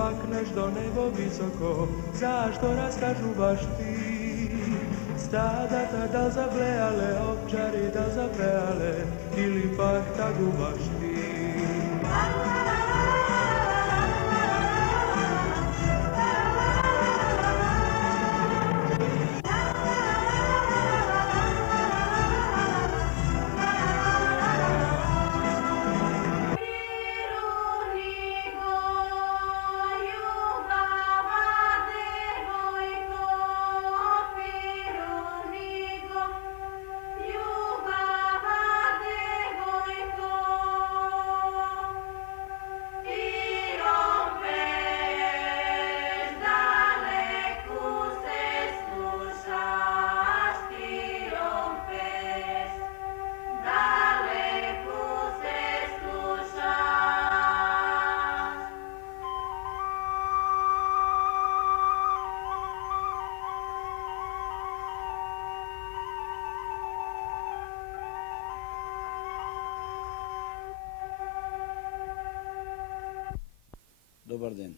пакнеш до небо високо, зашто раскажуваш ти? Стадата да заблеале, овчари да запеале, или пак тагуваш ти? Добар ден.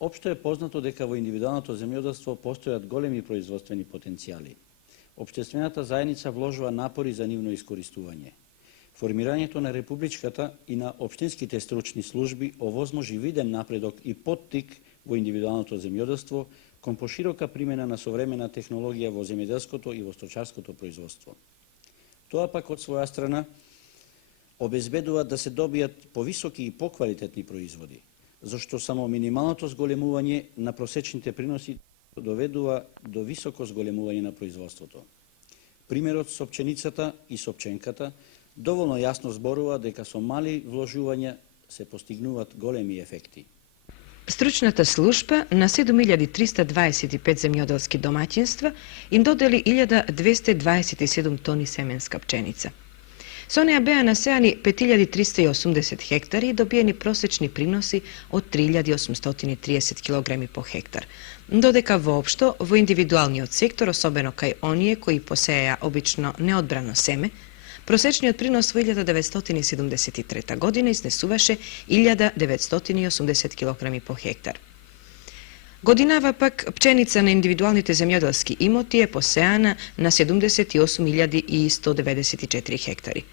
Општо е познато дека во индивидуалното земјоделство постојат големи производствени потенцијали. Општествената заедница вложува напори за нивно искористување. Формирањето на републичката и на општинските стручни служби овозможи виден напредок и поттик во индивидуалното земјоделство кон поширока примена на современа технологија во земјоделското и во сточарското производство. Тоа пак од своја страна обезбедува да се добијат повисоки и поквалитетни производи, зашто само минималното зголемување на просечните приноси доведува до високо зголемување на производството. Примерот со пченицата и со пченката доволно јасно зборува дека со мали вложувања се постигнуваат големи ефекти. Стручната служба на 7325 земјоделски домаќинства им додели 1227 тони семенска пченица. Со неа беа насеани 5380 хектари и добиени просечни приноси од 3830 килограми по хектар, додека воопшто во индивидуалниот сектор, особено кај оние кои посеја обично неодбрано семе, просечниот принос во 1973 година изнесуваше 1980 килограми по хектар. Годинава пак пченица на индивидуалните земјоделски имоти е посеана на 78.194 хектари.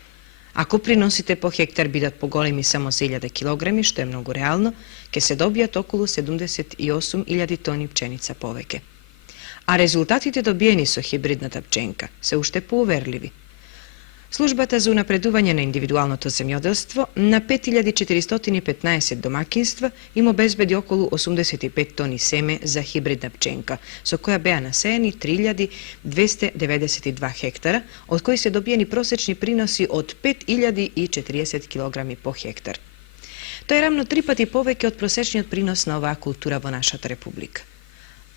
Ако приносите по хектар бидат поголеми само за 1000 килограми, што е многу реално, ќе се добијат околу 78.000 тони пченица повеќе. А резултатите добиени со хибридната пченка се уште поуверливи. Службата за унапредување на индивидуалното земјоделство на 5415 домакинства им обезбеди околу 85 тони семе за хибридна пченка, со која беа насеени 3292 хектара, од кои се добиени просечни приноси од 5040 килограми по хектар. Тоа е рамно 3 пати повеќе од просечниот принос на оваа култура во нашата република.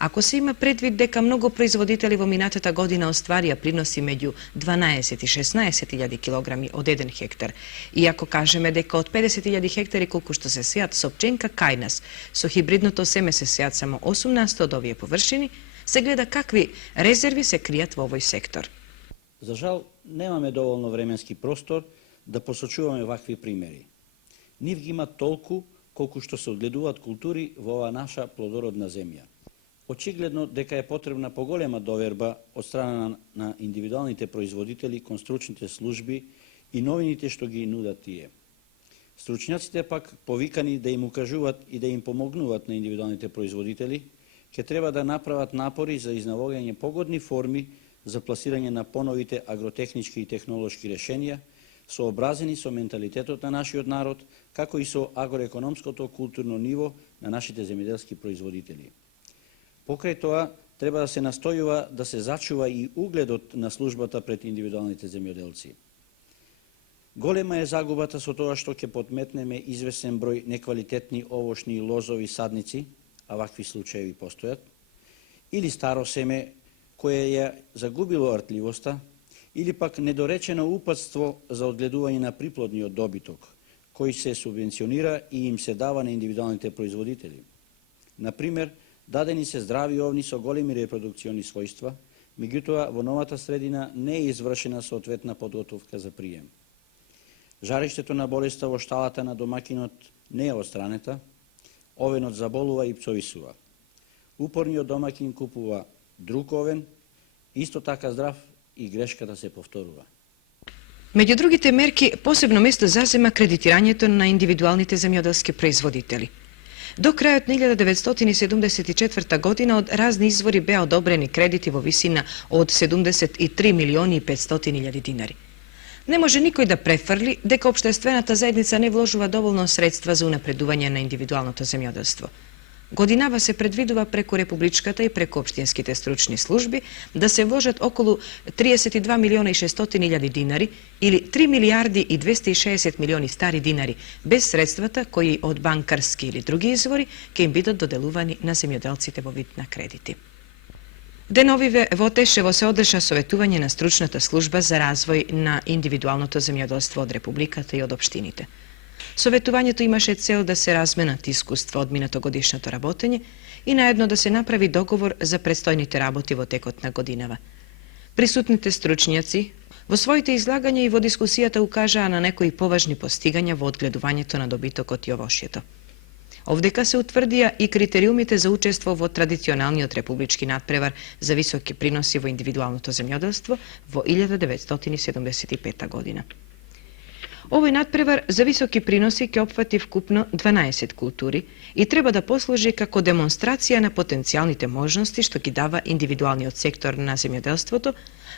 Ако се има предвид дека многу производители во минатата година остварија приноси меѓу 12 и 16.000 килограми од 1 хектар, и ако кажеме дека од 50.000 хектари колку што се сеат со пченка кај нас, со хибридното семе се сеат само 18 од овие површини, се гледа какви резерви се кријат во овој сектор. За жал, немаме доволно временски простор да посочуваме вакви примери. Нив ги има толку колку што се одгледуваат култури во оваа наша плодородна земја. Очигледно дека е потребна поголема доверба од страна на индивидуалните производители кон стручните служби и новините што ги нудат тие. Стручњаците пак, повикани да им укажуваат и да им помогнуваат на индивидуалните производители, ќе треба да направат напори за изнавоѓање погодни форми за пласирање на поновите агротехнички и технолошки решенија, сообразени со менталитетот на нашиот народ, како и со агроекономското културно ниво на нашите земјоделски производители. Покрај тоа, треба да се настојува да се зачува и угледот на службата пред индивидуалните земјоделци. Голема е загубата со тоа што ќе подметнеме извесен број неквалитетни овошни и лозови садници, а вакви случаи постојат, или старо семе кое ја загубило артливоста, или пак недоречено упатство за одгледување на приплодниот добиток, кој се субвенционира и им се дава на индивидуалните производители. Например, дадени се здрави овни со големи репродукциони својства, меѓутоа во новата средина не е извршена соодветна подготовка за прием. Жариштето на болеста во шталата на домакинот не е отстранета, овенот заболува и пцовисува. Упорниот домаќин купува друг овен, исто така здрав и грешката се повторува. Меѓу другите мерки, посебно место зазема кредитирањето на индивидуалните земјоделски производители. До крајот на 1974 година од разни извори беа одобрени кредити во висина од 73 милиони и 500 илјади динари. Не може никој да префрли дека општествената заедница не вложува доволно средства за унапредување на индивидуалното земјоделство. Годинава се предвидува преку републичката и преку општинските стручни служби да се вложат околу 32 милиона и 600 илјади динари или 3 милиарди и 260 милиони стари динари без средствата кои од банкарски или други извори ќе им бидат доделувани на земјоделците во вид на кредити. Деновиве во Тешево се одржа советување на стручната служба за развој на индивидуалното земјоделство од републиката и од општините. Советувањето имаше цел да се разменат искуства од минатогодишното работење и наедно да се направи договор за предстојните работи во текот на годинава. Присутните стручњаци во своите излагања и во дискусијата укажаа на некои поважни постигања во одгледувањето на добитокот и овошјето. Овдека се утврдија и критериумите за учество во традиционалниот републички надпревар за високи приноси во индивидуалното земјоделство во 1975 година. Овој надпревар за високи приноси ќе опфати вкупно 12 култури и треба да послужи како демонстрација на потенцијалните можности што ги дава индивидуалниот сектор на земјоделството,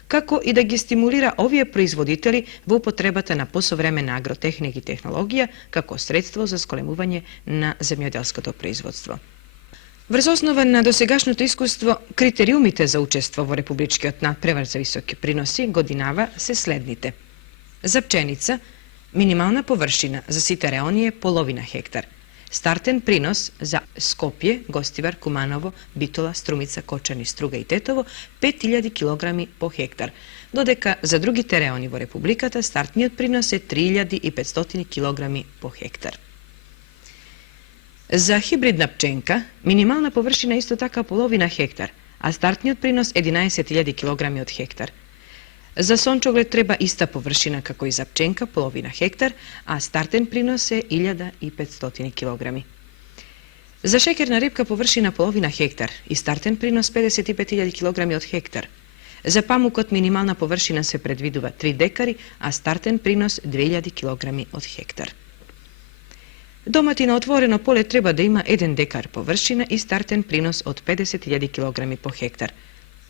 како и да ги стимулира овие производители во употребата на посовремена агротехника и технологија како средство за зголемување на земјоделското производство. Врз основа на досегашното искуство, критериумите за учество во републичкиот надпревар за високи приноси годинава се следните. За пченица, минимална површина за сите реони е половина хектар. Стартен принос за Скопје, Гостивар, Куманово, Битола, Струмица, Кочани, Струга и Тетово 5000 килограми по хектар, додека за другите реони во републиката стартниот принос е 3500 килограми по хектар. За хибридна пченка, минимална површина исто така половина хектар, а стартниот принос 11.000 килограми од хектар. За сончоглед треба иста површина како и за пченка, половина хектар, а стартен принос е 1500 килограми. За шеќерна репка површина половина хектар и стартен принос 55.000 килограми од хектар. За памукот минимална површина се предвидува 3 декари, а стартен принос 2000 килограми од хектар. Домати на отворено поле треба да има 1 декар површина и стартен принос од 50.000 килограми по хектар.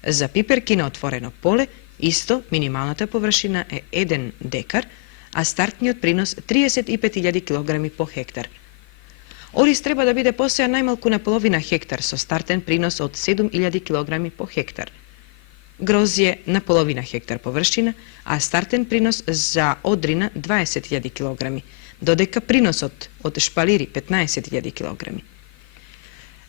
За пиперки на отворено поле исто, минималната површина е 1 декар, а стартниот принос 35.000 килограми по хектар. Ориз треба да биде посејан најмалку на половина хектар со стартен принос од 7.000 килограми по хектар. Грозје на половина хектар површина, а стартен принос за одрина 20.000 килограми, додека приносот од шпалири 15.000 килограми.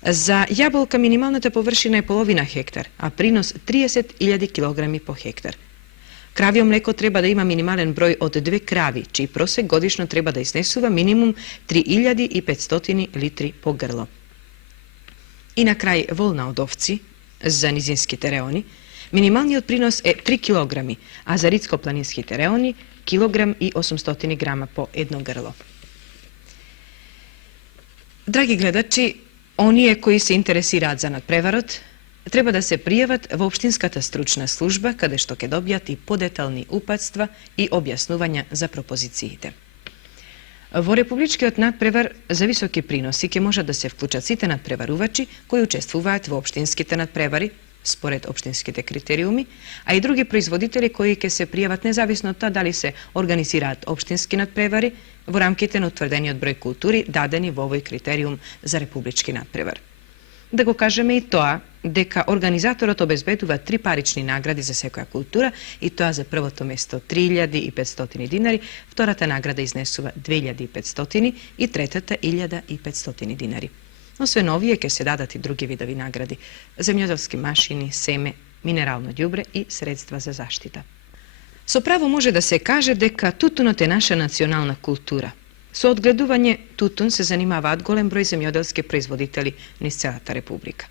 За јаболка минималната површина е половина хектар, а принос 30.000 килограми по хектар. Кравјо млеко треба да има минимален број од 2 крави, чиј просек годишно треба да изнесува минимум 3500 литри по грло. И на крај волна од овци, за низинските реони, минималниот принос е 3 килограми, а за ридско-планинските реони килограм и 800 грама по едно грло. Драги гледачи, оние кои се интересираат за надпреварот, треба да се пријават во општинската стручна служба, каде што ќе добијат и подетални упатства и објаснувања за пропозициите. Во републичкиот надпревар за високи приноси ќе можат да се вклучат сите надпреварувачи кои учествуваат во општинските надпревари, според општинските критериуми, а и други производители кои ќе се пријават независно од тоа дали се организираат општински надпревари во рамките на утврдениот број култури дадени во овој критериум за републички надпревар. Да го кажеме и тоа дека организаторот обезбедува 3 парични награди за секоја култура, и тоа за првото место 3500 динари, втората награда изнесува 2500 и третата 1500 динари. Освен овие ќе се дадат и други видови награди: земјоделски машини, семе, минерално ѓубре и средства за заштита. Со право може да се каже дека тутунот е наша национална култура. Со одгледување тутун се занимаваат голем број земјоделски производители низ целата република.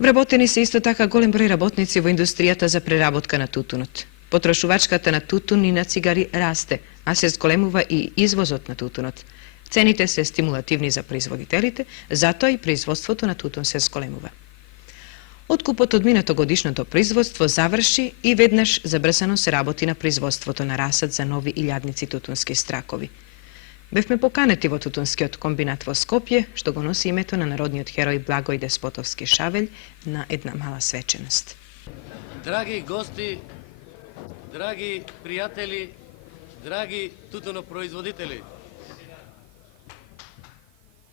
Вработени се исто така голем број работници во индустријата за преработка на тутунот. Потрошувачката на тутун и на цигари расте, а се зголемува и извозот на тутунот. Цените се стимулативни за производителите, затоа и производството на тутун се зголемува. Откупот од минатогодишното производство заврши и веднаш забрзано се работи на производството на расад за нови илјадници тутунски стракови. Бевме поканети во тутунскиот комбинат во Скопје, што го носи името на народниот херој Благој Деспотовски Шавелј, на една мала свеченост. Драги гости, драги пријатели, драги тутунопроизводители,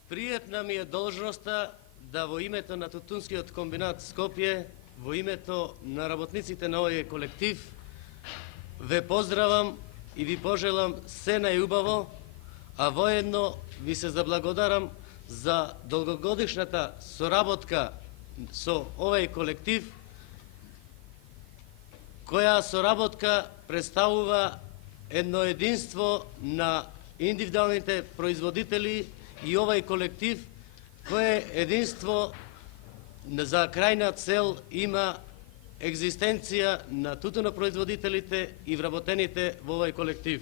пријатна ми е должноста да во името на Тутунскиот комбинат Скопје, во името на работниците на овој колектив, ве поздравам и ви пожелам се најубаво, а воедно ви се заблагодарам за долгогодишната соработка со овој колектив, која соработка представува едно единство на индивидуалните производители и овој колектив, кое единство за крајна цел има екзистенција на тутунопроизводителите и вработените во овој колектив.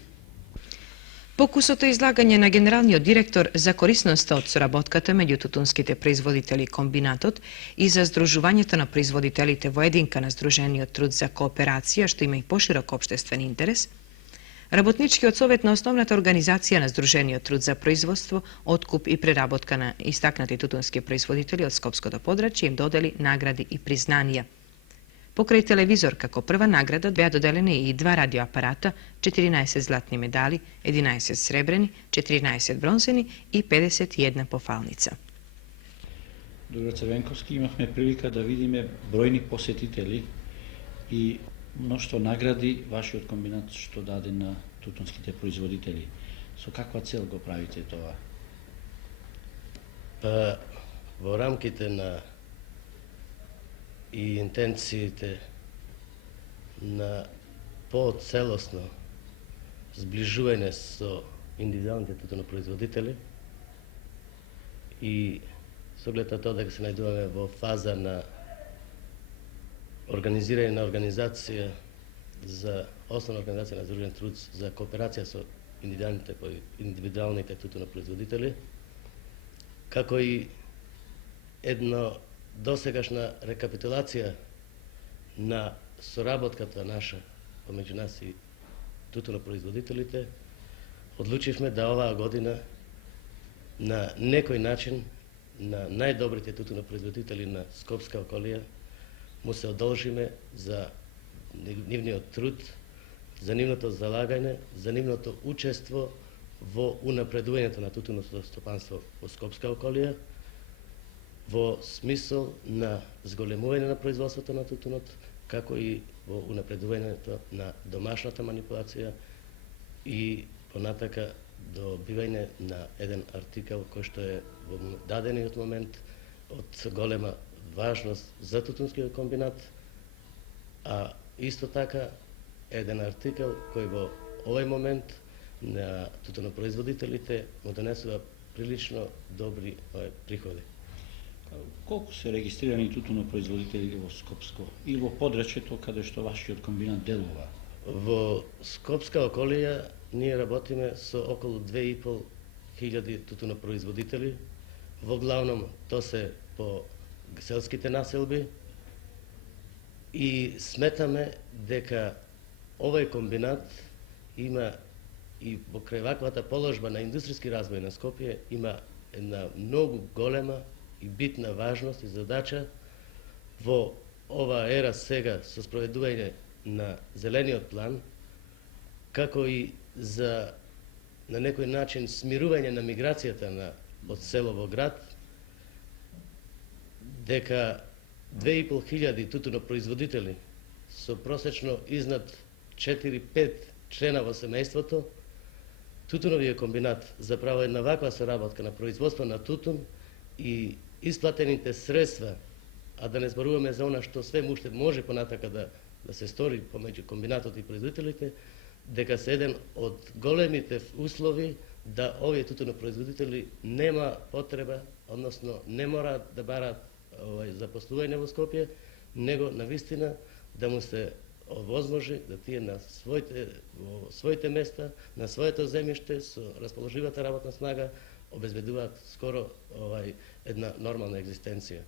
Покусото излагање на генералниот директор за корисноста од соработката меѓу тутунските производители и комбинатот и за здружувањето на производителите во единка на Сдружениот труд за кооперација, што има и поширок општествен интерес, Работничкиот совет на основната организација на Сдружениот труд за производство, откуп и преработка на истакнати тутунски производители од Скопското подрачје им додели награди и признанија. Покрај телевизор како прва награда беа доделени и 2 радиоапарата, 14 златни медали, 11 сребрени, 14 бронзени и 51 пофалница. Доктор Црвенковски, имавме прилика да видиме бројни посетители и мноштво награди вашиот комбинат што даде на тутунските производители. Со каква цел го правите тоа? Па, во рамките на и интенциите на по-целосно зближување со индивидуалните тутунопроизводители и со оглед на тоа дека се најдуваме во фаза на организирање на организација за основна организација на Сдружен труд за кооперација со индивидуалните тутунопроизводители, како и едно досегашна рекапитулација на соработката наша помеѓу нас и тутунопроизводителите, одлучивме да оваа година на некој начин на најдобрите тутунопроизводители на Скопска околија му се одолжиме за нивниот труд, за нивното залагање, за нивното учество во унапредувањето на тутунното стопанство во Скопска околија, во смисол на зголемување на производството на тутунот, како и во унапредувањето на домашната манипулација и понатака добивање на еден артикал кој што е во дадениот момент од голема важност за тутунскиот комбинат, а исто така еден артикал кој во овој момент на тутунопроизводителите му донесува прилично добри приходи. Колку се регистрирани тутунопроизводители во Скопско и во подрачјето каде што вашиот комбинат делува? Во Скопска околија ние работиме со околу 2500 тутунопроизводители. Во главном то се по селските населби и сметаме дека овој комбинат има и покрај ваквата положба на индустријски развој на Скопје има една многу голема и битна важност и задача во оваа ера сега со спроведување на зелениот план, како и за на некој начин смирување на миграцијата од село во град, дека 2500 тутунопроизводители со просечно изнад 4-5 члена во семејството, тутуновиот комбинат заправо една ваква соработка на производство на тутун и исплатените средства, а да не зборуваме за она што све уште може понатака да се стори помеѓу комбинатот и производителите, дека се еден од големите услови да овие тутунопроизводители нема потреба, односно не мора да бараат запослување во Скопје, него навистина да му се овозможи да тие на своите места, на своето земјиште со расположивата работна снага обезбедуваат скоро една нормална екзистенција.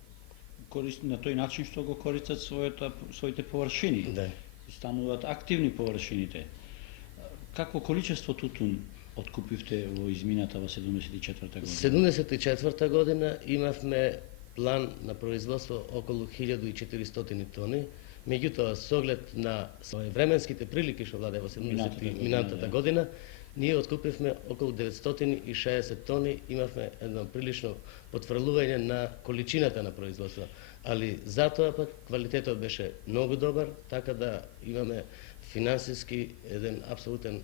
Користи на тој начин што го користат своите површини. Да. Стануваат активни површините. Какво количество тутун откупивте во измината во 74-та година? 74-та година имавме план на производство околу 1400 тони, меѓутоа со оглед на временските прилики што владеа во 70-та година, ние откупивме околу 960 тони, имавме едно прилично потврлување на количината на производство, али затоа пак квалитетот беше многу добар, така да имаме финансиски еден апсолутен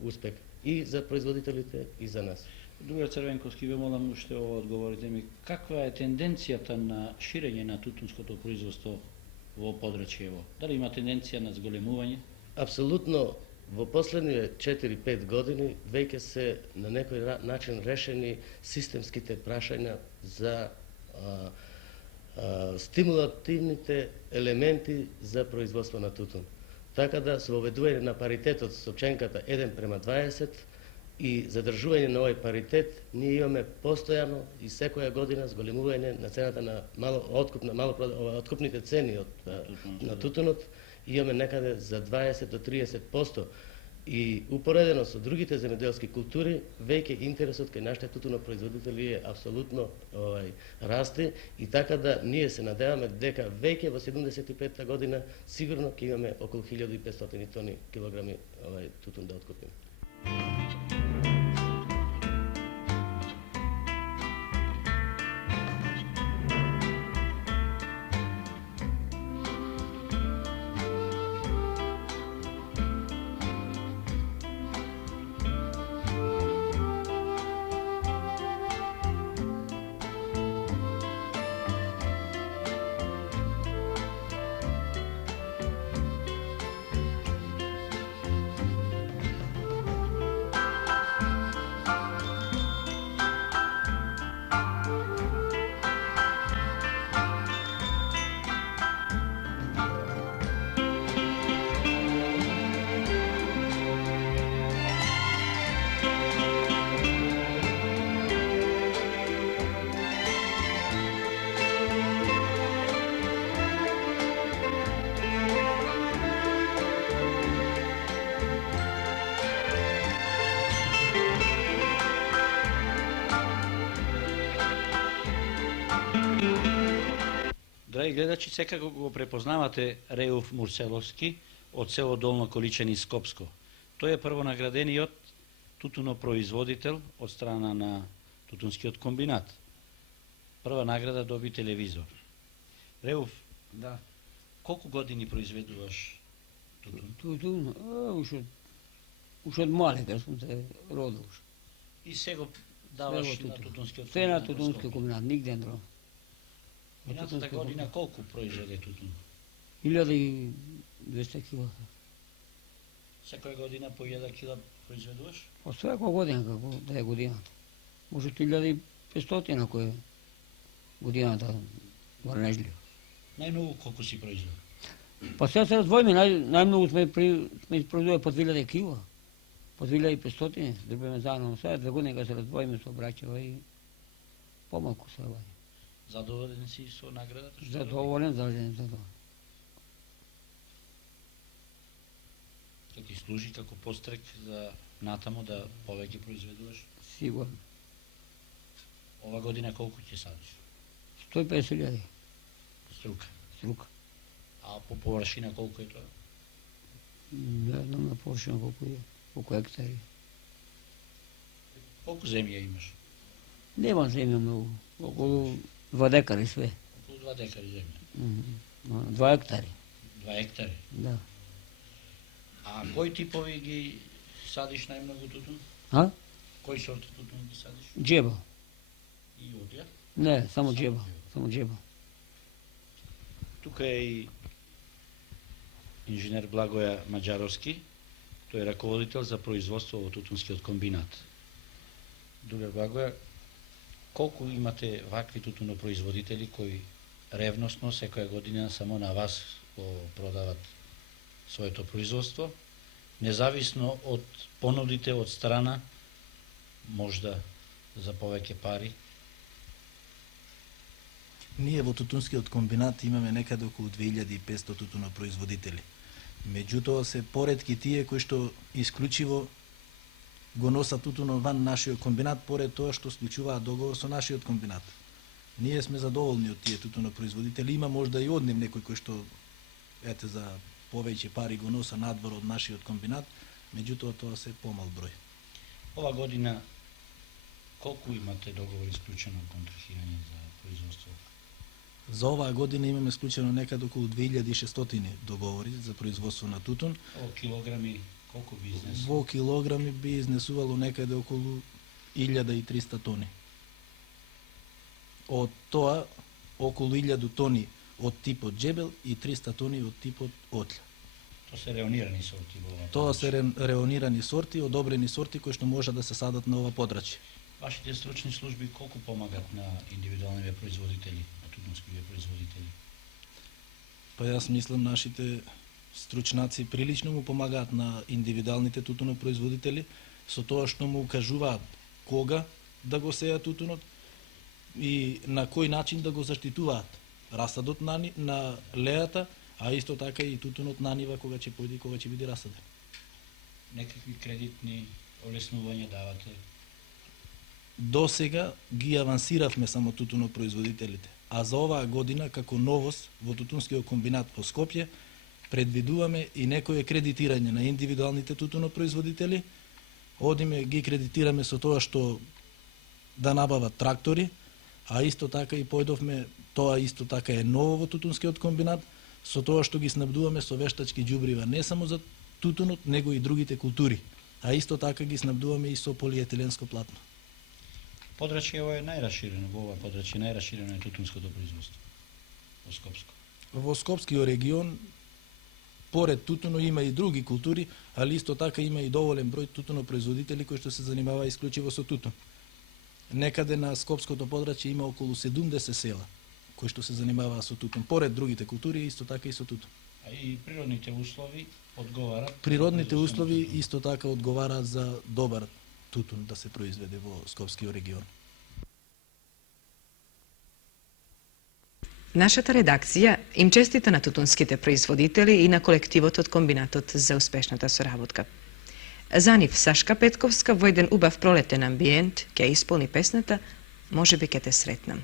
успех и за производителите и за нас. Другар Црвенковски, ве молам уште ова одговорите ми. Каква е тенденцијата на ширење на тутунското производство во подрачјево? Дали има тенденција на зголемување? Апсолутно, во последниве 4-5 години веќе се на некој начин решени системските прашања за стимулативните елементи за производство на тутун. Така да со воведување на паритетот со пченката 1:20 и задржување на овој паритет, ние имаме постојано и секоја година зголемување на цената на откупните цени на тутунот, имаме некаде за 20 до 30%. И упоредено со другите земјоделски култури, веќе интересот кај нашите тутунопроизводители е апсолутно расте и така да ние се надеваме дека веќе во 75-та година сигурно ќе имаме околу 1500 тони килограми тутун да откупиме. Драги гледачи, секако го препознавате Реуф Мурселовски од село Долно Количени, Скопско. Тој е првонаградениот тутунопроизводител од страна на Тутунскиот комбинат. Прва награда доби телевизор. Реуф, Да. колку години произведуваш тутун? Тутун, уште од мале, кога сум се родил. И сега даваш Све во на тутун. Тутунскиот Се на комбинат? Тутунски комбинат, нигде друго. Минатата година колку произведе тутун? 1200 кила. Секоја година по 1000 кила произведуваш? Па секоја година, како да е годината. Може 1500 ако е годината врнежлива. Најмногу колку си произвел? Па сега се раздвоиме, најмногу сме произвели по 2000 кила. По 2500, дрбиме заедно. Сега 2 години кога се раздвоиме со браќава и помалку се вади. Задоволен си со наградата? што Задоволен, задоволен. Ќе ти служи како пострек за натаму да повеќе произведуваш? Сигурно. Ова година колку ќе садиш? 150.000 Струка. струка. А по површина колку е тоа? Не знам на површина колку хектари. Колку земја имаш? Нема земја многу, околу 2 декари све. Околу 2 декари земја. 2 хектари, 2 хектари. да. А кои типови ги садиш најмногу тутун? А? Кои сорти тутун ги садиш? Джеба. И одлија? Не, само джеба. Само джеба. Тука е и инженер Благоја Маđаровски, тој е раководител за производство во Тутунскиот комбинат. Другар Благоја, колку имате вакви тутунопроизводители кои ревносно секоја година само на вас го продават своето производство, независно од понудите од страна, можда за повеќе пари. Ние во тутунскиот комбинат имаме некаде околу 2500 тутунопроизводители. Меѓутоа се поретки тие кои што исклучиво го носат тутунот ван нашиот комбинат, поред тоа што склучуваат договор со нашиот комбинат. Ние сме задоволни од тие тутунопроизводители. Има можда и од нив некој кој што за повеќе пари го носа надвор од нашиот комбинат, меѓутоа тоа се помал број. Ова година колку имате договори исклучено контрахирање за производство? За оваа година имаме склучено некаде околу 2600 договори за производство на тутун. Во килограми колку би изнесувало? Во килограми би изнесувало некаде околу 1300 тони. Од тоа околу 1000 тони од типот джебел и 300 тони од типот отля. Тоа се реонирани сорти во ова? Тоа се реонирани сорти, одобрени сорти кои што може да се садат на ова подрачје. Вашите стручни служби колку помагат на индивидуалните производители, на тутунските производители? Па јас мислам нашите стручнаци прилично му помагаат на индивидуалните тутунопроизводители со тоа што му укажуваат кога да го сејат тутунот и на кој начин да го заштитуваат расадот на лејата, а исто така и тутунот на нива кога ќе појде и кога ќе биде расаден. Некакви кредитни олеснувања давате? До сега ги авансиравме само тутунопроизводителите, а за оваа година како новост во тутунскиот комбинат во Скопје предвидуваме и некое кредитирање на индивидуалните тутунопроизводители. Одиме ги кредитираме со тоа што да набават трактори, а исто така и појдовме, тоа исто така е ново во тутунскиот комбинат, со тоа што ги снабдуваме со вештачки ѓубрива не само за тутунот, него и другите култури, а исто така ги снабдуваме и со полиетиленско платно. Подрачје е најраширено, во ова подрачје најраширено е тутунското производство во Скопско. Во Скопскиот регион поред тутуно има и други култури, али исто така има и доволен број тутунопроизводители кои што се занимаваат исклучиво со тутун. Некаде на Скопското подрачје има околу 70 села кои што се занимаваат со тутун, поред другите култури исто така и со тутун. А и природните услови одговараат? Природните услови исто така одговараат за добар тутун да се произведе во Скопскиот регион. Нашата редакција им честита на тутунските производители и на колективот од комбинатот за успешната соработка. За нив Сашка Петковска во еден убав пролетен амбиент ќе исполни песната "Можеби ќе те сретнам".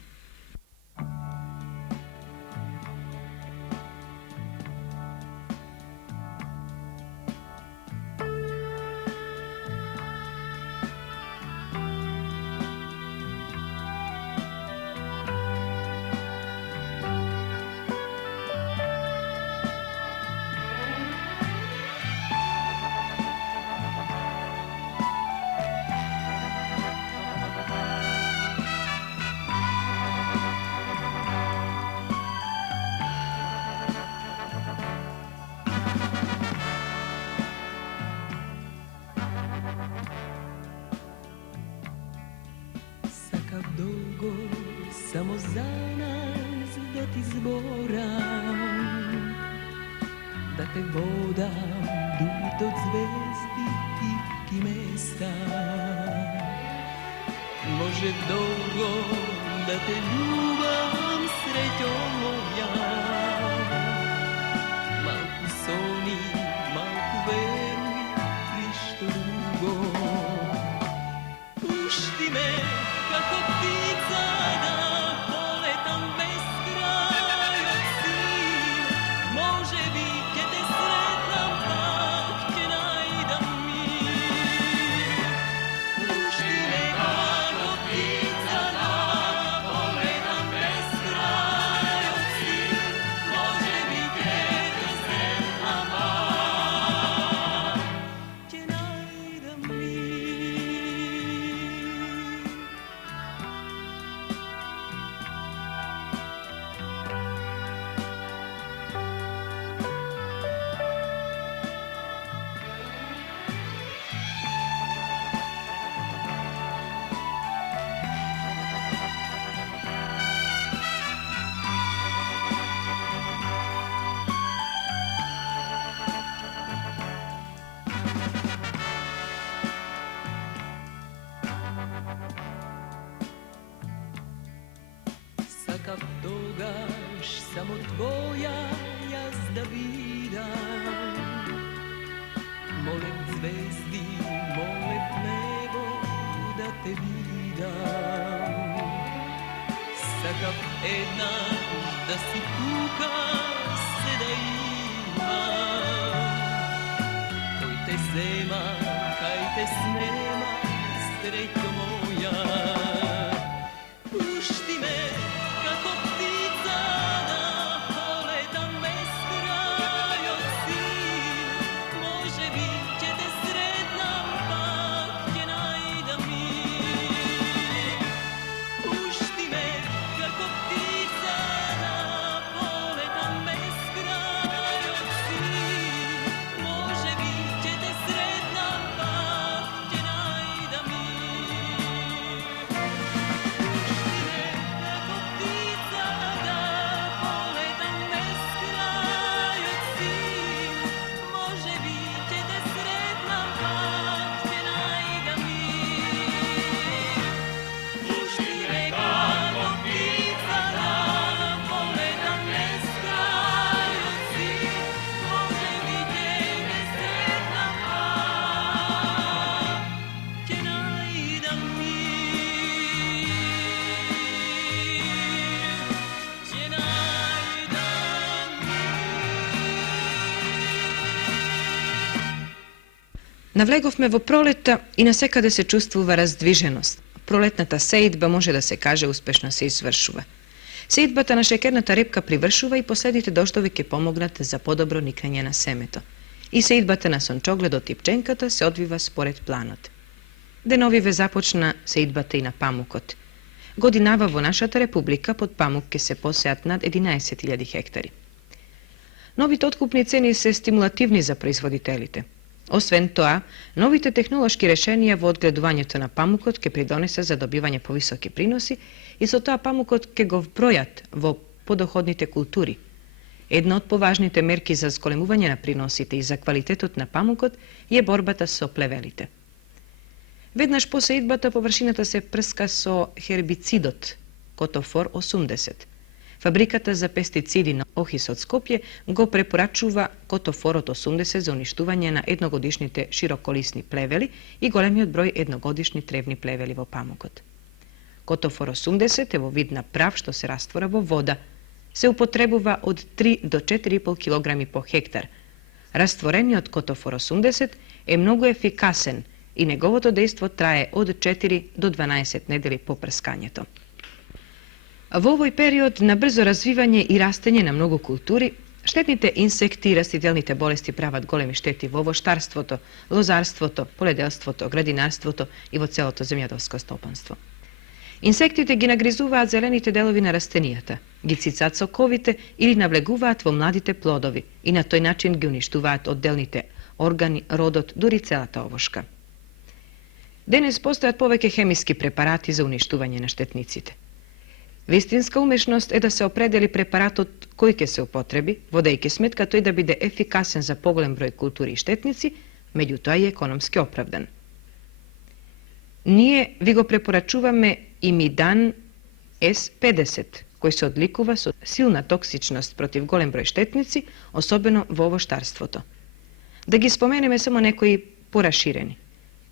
Долго само за нас да ти зборам, да те водам думите од звезди тихи места. Може долго да те љубам, среќо моја, малку сони, малку веруј, ништо друго. Пушти ме како птица да полетам без крај од син. Може би ќе те сретнам, пак ќе најдам мир. Пушти ме како птица да полетам без крај од син. Може би ќе те сретнам, пак ќе најдам мир. Сакав тогаш само твоја јас да видам. Молев звезди, молев небо да те видам. Сакав еднаш да си тука се да имам. Кој те зема, кај те снема, среќо моја. Пушти ме како птица да полетам без крај од сил. Може би ќе те сретнам, пак ќе најдам мир. Пушти ме како птица да полетам без крај од сил. Може би ќе те сретнам, пак ќе најдам мир. Пушти ме како птица да полетам без крај од сил. Може би ќе те сретнам, пак ќе најдам мир. Пушти ме како птица да полетам без крај од сил. Може би ќе те сретнам, пак ќе најдам мир. Ќе најдам Навлеговме во пролета и насекаде се чувствува раздвиженост. Пролетната сеидба може да се каже успешно се извршува. Сеидбата на шекерната репка привршува и последните дождови ќе помогнат за подобро никнење на семето. И сеидбата на сончогледот и пченката се одвива според планот. Деновиве започна сеидбата и на памукот. Годинава во нашата република под памук ќе се посеат над 11.000 хектари. Новите откупни цени се стимулативни за производителите. Освен тоа, новите технолошки решенија во одгледувањето на памукот ќе придонесе за добивање повисоки приноси и со тоа памукот ќе го вбројат во подоходните култури. Една од поважните мерки за зголемување на приносите и за квалитетот на памукот е борбата со плевелите. Веднаш по сеидбата површината се прска со хербицидот Котофор 80. Фабриката за пестициди на Охис од Скопје го препорачува Котофорот 80 за уништување на едногодишните широколисни плевели и големиот број едногодишни тревни плевели во памукот. Котофор 80 е во вид на прав што се раствора во вода. Се употребува од 3 до 4,5 кг по хектар. Растворениот Котофор 80 е многу ефикасен и неговото дејство трае од 4 до 12 недели по прскањето. Во овој период на брзо развивање и растење на многу култури, штетните инсекти и растителните болести прават големи штети во овоштарството, лозарството, поледелството, градинарството и во целото земјоделско стопанство. Инсектите ги нагризуваат зелените делови на растенијата, ги цицаат соковите или навлегуваат во младите плодови и на тој начин ги уништуваат одделните органи, родот, дури целата овошка. Денес постојат повеќе хемиски препарати за уништување на штетниците. Вистинска умешност е да се определи препаратот кој ќе се употреби, водејќи сметка тој да биде ефикасен за поголем број култури и штетници, меѓутоа и економски оправдан. Ние ви го препорачуваме Имидан S50, кој се одликува со силна токсичност против голем број штетници, особено во овоштарството. Да ги споменеме само некои пораширени.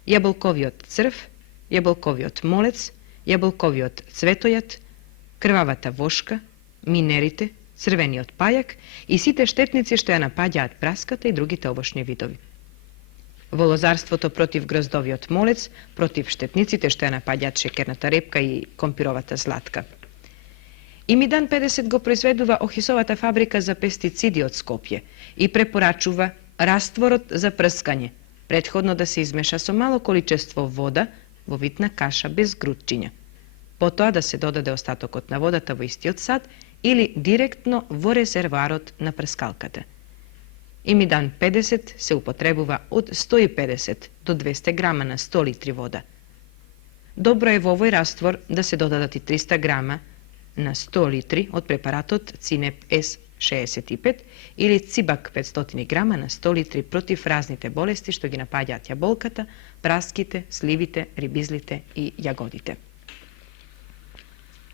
Јаболковиот црв, јаболковиот молец, јаболковиот цветојат, крвавата вошка, минерите, црвениот пајак и сите штетници што ја напаѓаат праската и другите овошни видови. Во лозарството против гроздовиот молец, против штетниците што ја напаѓаат шекерната репка и компировата златка. Имидан 50 го произведува Охисовата фабрика за пестициди од Скопје и препорачува растворот за прскање, претходно да се измеша со мало количество вода во вид на каша без грудчиња. Потоа да се додаде остатокот на водата во истиот сад или директно во резервоарот на прскалката. Имидан 50 се употребува од 150 до 200 грама на 100 литри вода. Добро е во овој раствор да се додадат и 300 грама на 100 литри од препаратот Цинеп S65 или Цибак 500 грама на 100 литри против разните болести што ги напаѓаат јаболката, праските, сливите, рибизлите и јагодите.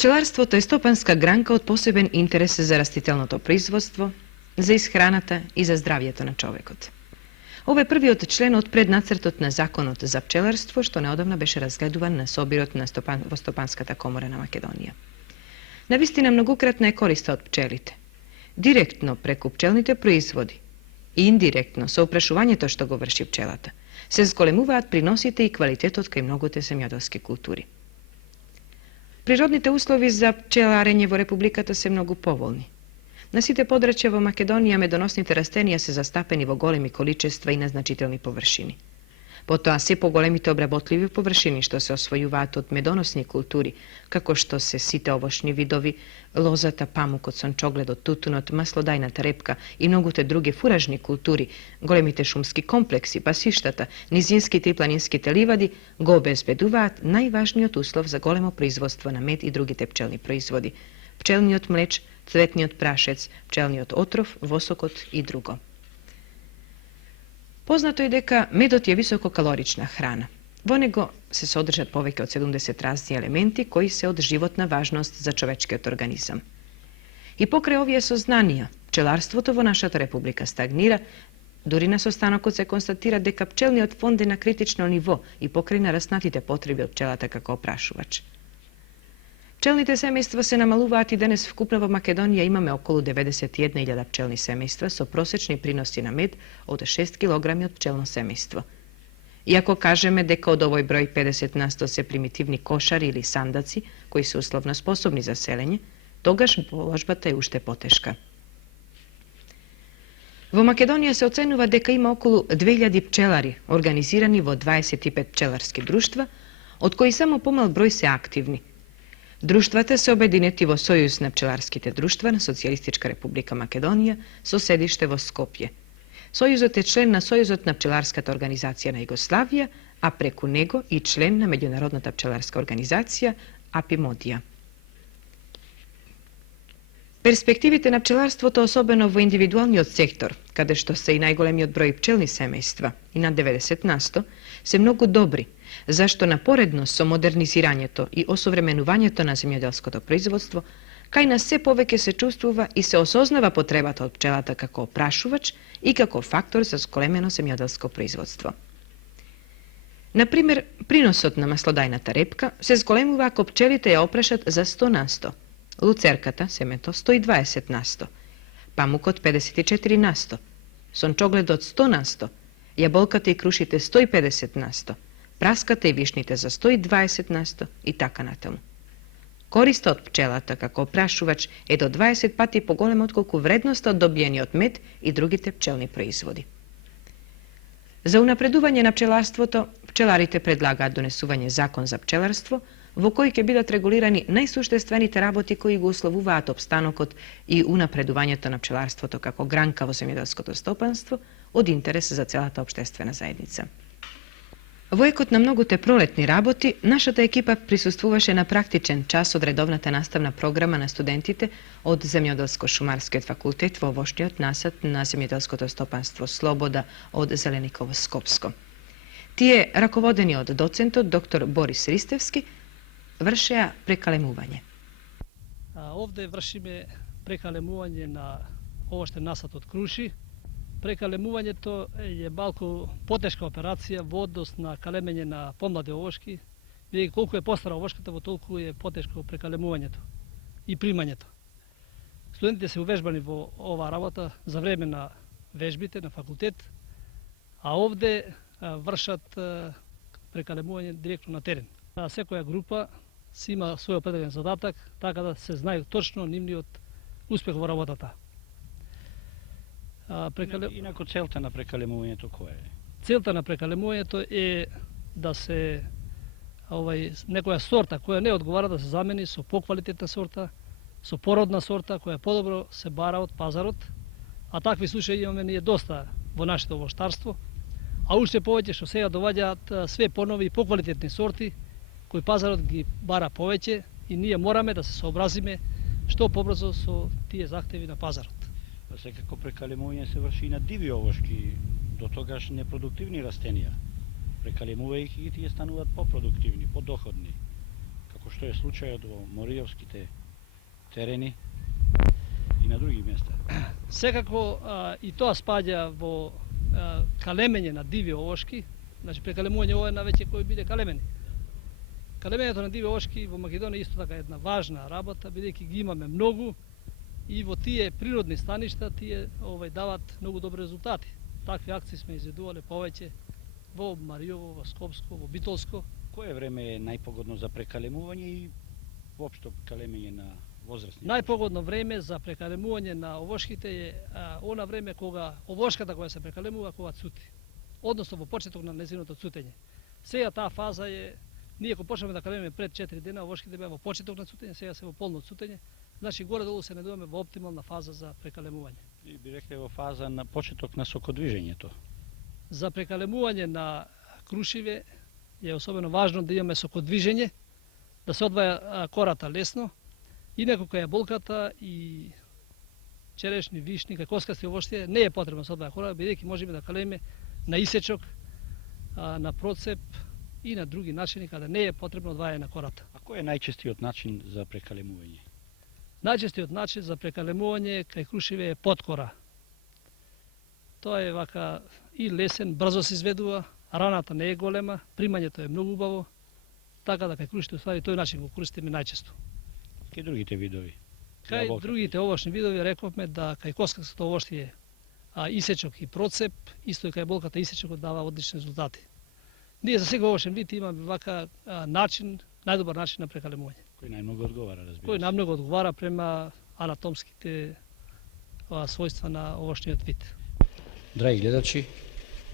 Пчеларството е стопанска гранка од посебен интерес за растителното производство, за исхраната и за здравието на човекот. Ова е првиот член од преднацртот на законот за пчеларство, што неодамна беше разгледуван на собирот во Стопанската комора на Македонија. Навистина многократна е користа од пчелите. Директно преку пчелните производи и индиректно со опрашувањето што го врши пчелата, се зголемуваат приносите и квалитетот кај многуте земјоделски култури. Природните услови за пчеларење во Републиката се многу поволни. На сите подрачја во Македонија медоносните растенија се застапени во големи количества и на значителни површини. Потоа се поголемите обработливи површини што се освојуваат од медоносни култури, како што се сите овошни видови, лозата, памукот, сончогледот, тутунот, маслодајната репка и многуте други фуражни култури, големите шумски комплекси, пасиштата, низинските и планинските ливади го обезбедуваат најважниот услов за големо производство на мед и другите пчелни производи, пчелниот млеч, цветниот прашец, пчелниот отров, восокот и друго. Познато е дека медот е висококалорична храна. Во него се содржат повеќе од 70 разни елементи кои се од животна важност за човечкиот организам. И покрај овие сознанија, пчеларството во нашата република стагнира, дури на состанокот се констатира дека пчелниот фонд е на критично ниво и покрај нараснатите потреби од пчелата како опрашувач. Пчелните семејства се намалуваат и денес вкупно во Македонија имаме околу 91.000 пчелни семејства со просечни приноси на мед од 6 кг од пчелно семејство. Иако кажеме дека од овој број 50% се примитивни кошари или сандаци, кои се условно способни за селење, тогаш положбата е уште потешка. Во Македонија се оценува дека има околу 2000 пчелари, организирани во 25 пчеларски друштва, од кои само помал број се активни. Друштвата се обединети во Сојуз на пчеларските друштва на Социјалистичка република Македонија со седиште во Скопје. Сојузот е член на Сојузот на пчеларската организација на Југославија, а преку него и член на Меѓународната пчеларска организација АПИМОДија. Перспективите на пчеларството, особено во индивидуалниот сектор, каде што се и најголемиот број пчелни семејства, и над 90%, се многу добри, зашто напоредно со модернизирањето и осовременувањето на земјоделското производство, кај нас се повеќе се чувствува и се осознава потребата од пчелата како опрашувач и како фактор за зголемено земјоделско производство. Например, приносот на маслодајната репка се зголемува ако пчелите ја опрашат за 100%, луцерката, семето, 120%, памукот 54%, сончогледот 100%, јаболката и крушите 150%, праската и вишните за 120% и така натаму. Користа од пчелата како опрашувач е до 20 пати поголема отколку вредноста од добиениот мед и другите пчелни производи. За унапредување на пчеларството, пчеларите предлагаат донесување закон за пчеларство, во кој ќе бидат регулирани најсуштествените работи кои го условуваат обстанокот и унапредувањето на пчеларството како гранка во земјоделското стопанство од интерес за целата општествена заедница. Во екот на многуте пролетни работи, нашата екипа присуствуваше на практичен час од редовната наставна програма на студентите од Земјоделско-шумарскиот факултет во овошниот насад на земјоделското стопанство Слобода од Зелениково Скопско. Тие, раководени од доцентот доктор Борис Ристевски, вршеа прекалемување. Овде вршиме прекалемување на овоштен насад од круши. Прекалемувањето е малку потешка операција во однос на калемење на помлади овошки, бидејќи колку е постара овошката, во толку е потешко прекалемувањето и примањето. Студентите се увежбани во оваа работа за време на вежбите на факултет, а овде вршат прекалемување директно на терен. Секоја група си има свој определен задатак, така да се знае точно нивниот успех во работата. Инако целта на прекалемувањето која е? Целта на прекалемувањето е да се некоја сорта која не одговара да се замени со поквалитетна сорта, со породна сорта која подобро се бара од пазарот, а такви случаи имаме ние доста во нашето овоштарство, а уште повеќе што сега доваѓаат све понови и поквалитетни сорти кои пазарот ги бара повеќе и ние мораме да се сообразиме што побрзо со тие захтеви на пазарот. Секако прекалемување се врши и на диви овошки, до тогаш непродуктивни растенија. Прекалемувајќи ги тие стануваат попродуктивни, подоходни. Како што што е случајот во Мориовските терени и на други места. Секако и тоа спаѓа во калемење на диви овошки, значи прекалемување ова е на веќе кои биде калемени. Калемењето на диви овошки во Македонија исто така е една важна работа, бидејќи ги имаме многу и во тие природни станишта тие дават многу добри резултати. Такви акции сме изведувале повеќе во Мариово, во Скопско, во Битолско. Кое време е најпогодно за прекалемување и воопшто калемење на возрастни? Најпогодно време за прекалемување на овошките е она време кога овошката која се прекалемува кога цути, односно во почеток на незиното цутење. Сега таа фаза е, ние кога почнеме да калемиме пред 4 дена, овошките беа во почеток на цутење, сега се во полно цутење. Значи горе-долу се најдуваме во оптимална фаза за прекалемување. И би рекле во фаза на почеток на сокодвижењето. За прекалемување на крушиве е особено важно да имаме сокодвижење, да се одваја кората лесно, инаку кај јаболката и черешни, вишни, кокоскасти овошје не е потребно да се одваја кора, бидејќи можеме да калемиме на исечок, на процеп и на други начини каде не е потребно одвајање на кората. А кој е најчестиот начин за прекалемување? Најчестиот начин за прекалемување кај крушиве е подкора. Тоа е вака и лесен, брзо се изведува, раната не е голема, примањето е многу убаво, така да кај крушите уствари тој начин го користиме најчесто. Кај другите видови? Кај другите овошни видови рековме да кај коскаското овошје исечок и процеп, исто и кај болката исечокот дава одлични резултати. Ние за секој овошен вид имаме вака начин, најдобар начин на прекалемување. Кој најмногу одговара, разбира се? Кој најмногу одговара према анатомските својства на овошниот вид. Драги гледачи,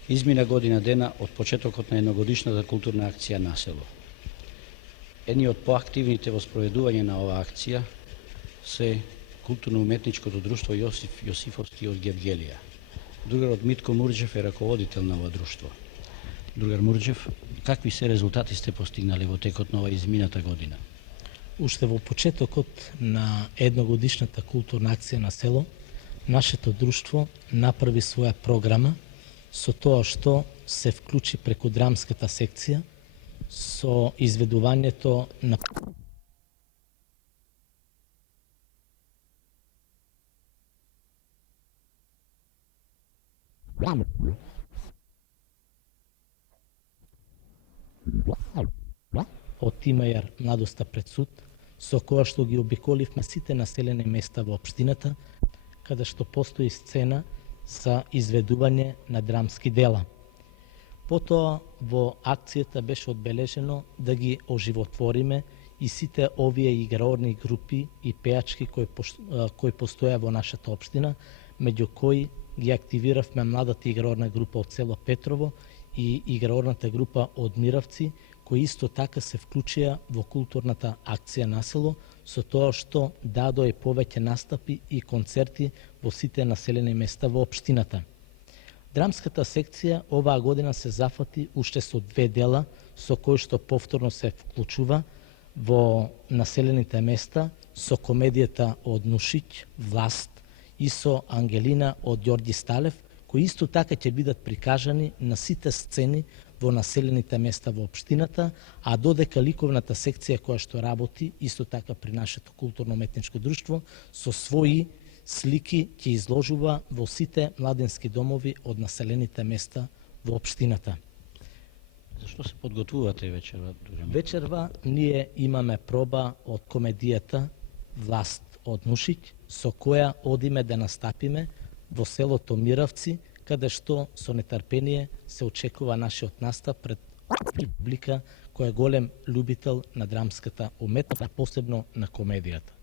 измина година дена од почетокот на едногодишната културна акција Насело. Едни од поактивните во спроведување на оваа акција се културно-уметничкото друштво Јосиф Јосифовски од Гевгелија. Другарот Митко Мурџев е раководител на ова друштво. Другар Мурџев, какви се резултати сте постигнали во текот на оваа измината година? Уште во почетокот на едногодишната културна акција на село, нашето друштво направи своја програма со тоа што се вклучи преку драмската секција со изведувањето на од Тимајар Младоста пред суд, со која што ги обиколивме сите населени места во општината, каде што постои сцена за изведување на драмски дела. Потоа во акцијата беше одбележено да ги оживотвориме и сите овие играорни групи и пеачки кои постоја во нашата општина, меѓу кои ги активиравме младата играорна група од село Петрово и играорната група од Миравци, кои исто така се вклучија во културната акција Насело, со тоа што дадоа повеќе настапи и концерти во сите населени места во општината. Драмската секција оваа година се зафати уште со 2 дела, со кои што повторно се вклучува во населените места, со комедијата од Нушиќ, Власт, и со Ангелина од Ѓорѓи Сталев, кои исто така ќе бидат прикажани на сите сцени во населените места во општината, а додека ликовната секција која што работи исто така при нашето културно-уметничко друштво со своји слики ќе изложува во сите младински домови од населените места во општината. Зашто се подготвувате вечерва? Вечерва ние имаме проба од комедијата Власт од Нушиќ, со која одиме да настапиме во селото Миравци, каде што со нетрпение се очекува нашиот настап пред публика која е голем љубител на драмската уметност, а посебно на комедијата.